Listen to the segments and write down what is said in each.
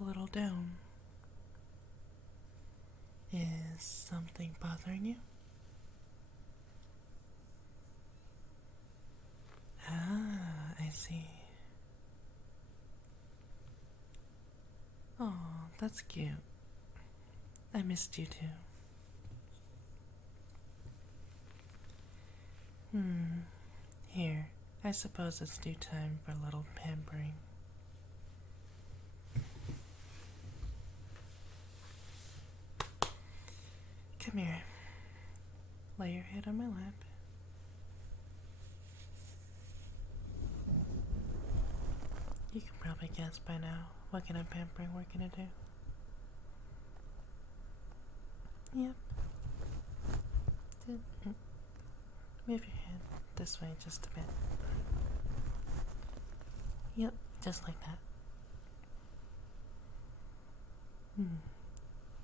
a little down. Is something bothering you? Ah, I see. Oh, that's cute. I missed you too. Here, I suppose it's due time for a little pampering. Come here. Lay your head on my lap. You can probably guess by now what kind of pampering we're gonna do. Yep. Move your head this way just a bit. Yep, just like that.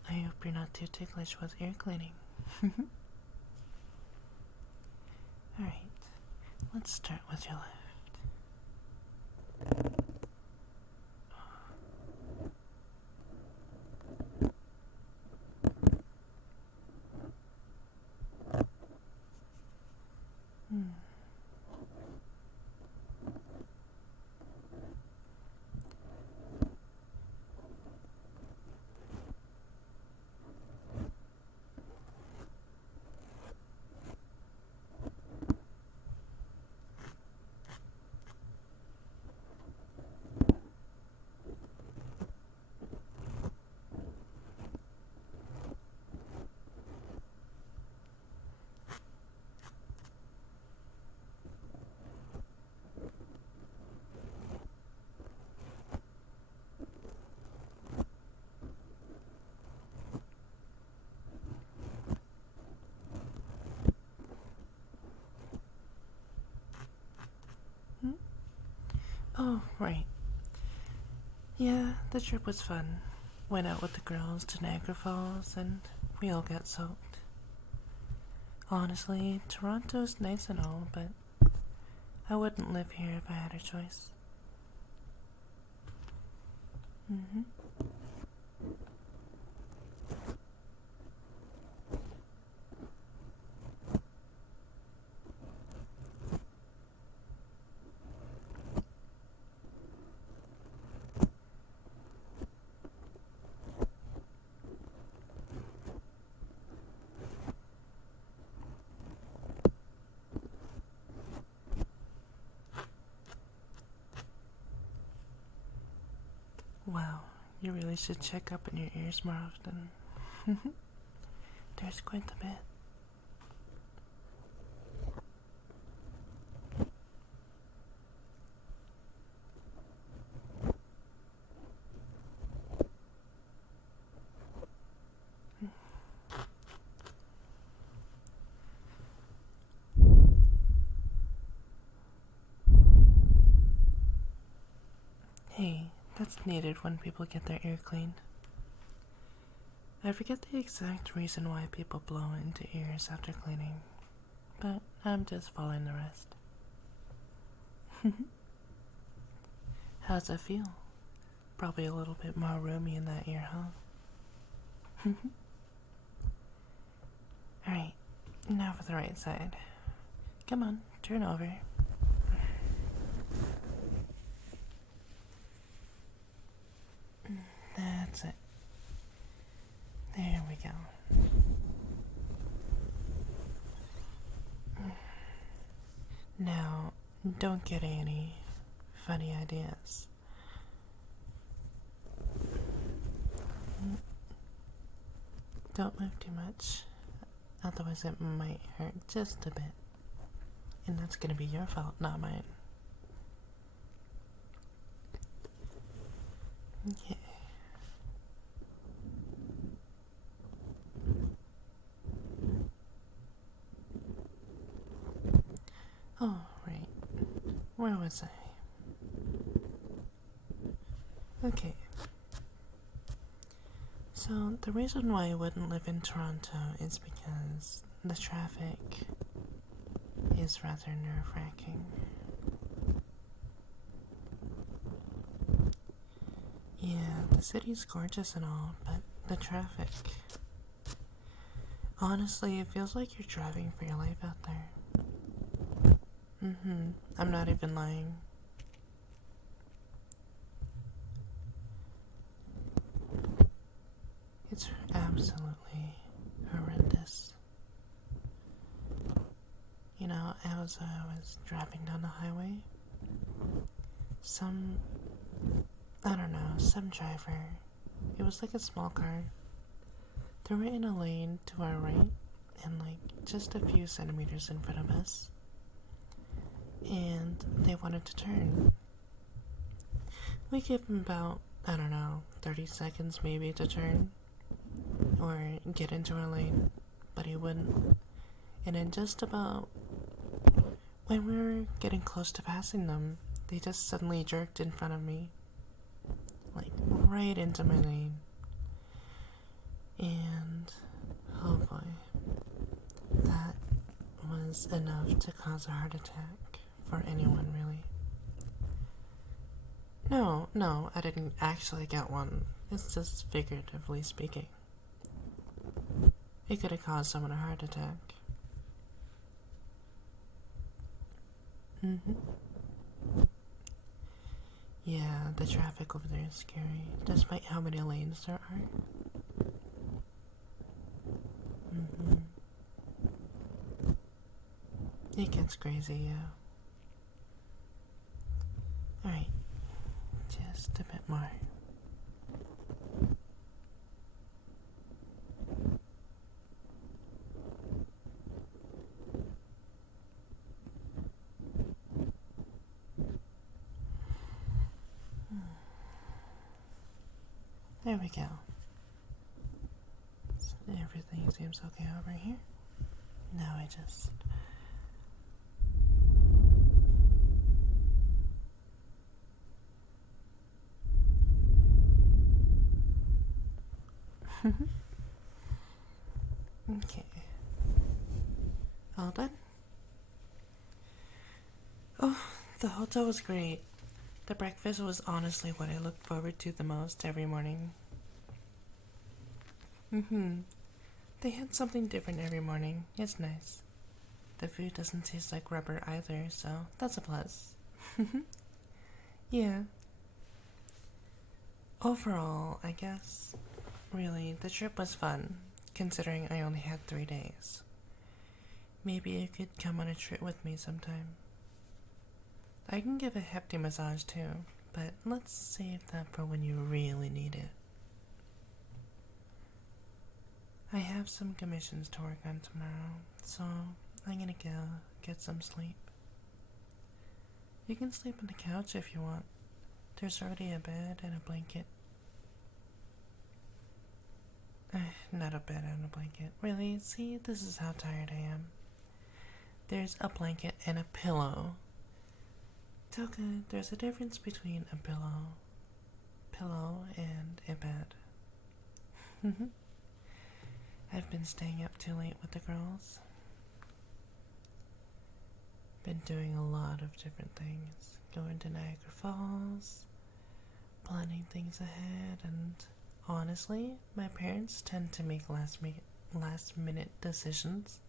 I hope you're not too ticklish with ear cleaning. Alright, let's start with your left. Oh, right. Yeah, the trip was fun. Went out with the girls to Niagara Falls and we all got soaked. Honestly, Toronto's nice and all, but I wouldn't live here if I had a choice. Wow, you really should check up on your ears more often. There's quite a bit. Hey, that's needed when people get their ear cleaned. I forget the exact reason why people blow into ears after cleaning, but I'm just following the rest. How's that feel? Probably a little bit more roomy in that ear, huh? Alright, now for the right side. Come on, turn over. That's it. There we go. Now, don't get any funny ideas. Don't move too much, otherwise it might hurt just a bit. And that's gonna be your fault, not mine. Okay. Oh, right. Where was I? Okay. So, the reason why I wouldn't live in Toronto is because the traffic is rather nerve-wracking. Yeah, The city's gorgeous and all, but the traffic. Honestly, it feels like you're driving for your life out there. I'm not even lying. It's absolutely horrendous. You know, as I was driving down the highway, some driver, it was like a small car. They were in a lane to our right and like just a few centimeters in front of us. And they wanted to turn. We gave them about, 30 seconds maybe to turn or get into our lane, but he wouldn't. And then just about when we were getting close to passing them, they just suddenly jerked in front of me, like right into my lane. And oh boy, that was enough to cause a heart attack for anyone, really. No, I didn't actually get one. It's just figuratively speaking. It could have caused someone a heart attack. Yeah, the traffic over there is scary, despite how many lanes there are. It gets crazy, yeah. Alright, just a bit more. There we go. So everything seems okay over here. Now I just... Okay. All done? Oh, the hotel was great. The breakfast was honestly what I looked forward to the most every morning. They had something different every morning. It's nice. The food doesn't taste like rubber either, so that's a plus. Yeah. Overall, I guess, really, the trip was fun, considering I only had 3 days. Maybe you could come on a trip with me sometime. I can give a hefty massage too, but let's save that for when you really need it. I have some commissions to work on tomorrow, so I'm gonna go get some sleep. You can sleep on the couch if you want. There's already a bed and a blanket. Not a bed and a blanket. Really? See, this is how tired I am. There's a blanket and a pillow. Tohka, there's a difference between a pillow and a bed. I've been staying up too late with the girls. Been doing a lot of different things. Going to Niagara Falls, planning things ahead, and honestly, my parents tend to make last minute decisions.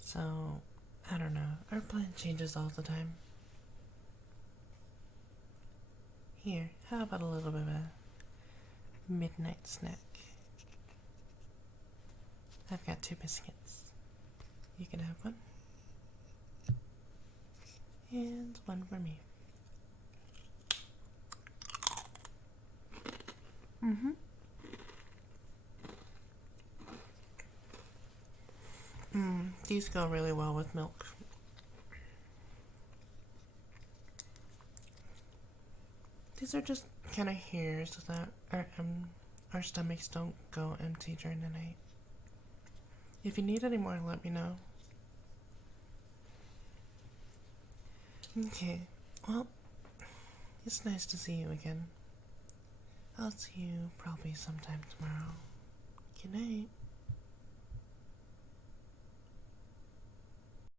So, I don't know, our plan changes all the time. Here, how about a little bit of a midnight snack? I've got 2 biscuits. You can have one. And one for me. These go really well with milk. These are just kind of here so that our stomachs don't go empty during the night. If you need any more, let me know. Okay, well, it's nice to see you again. I'll see you probably sometime tomorrow. Good night.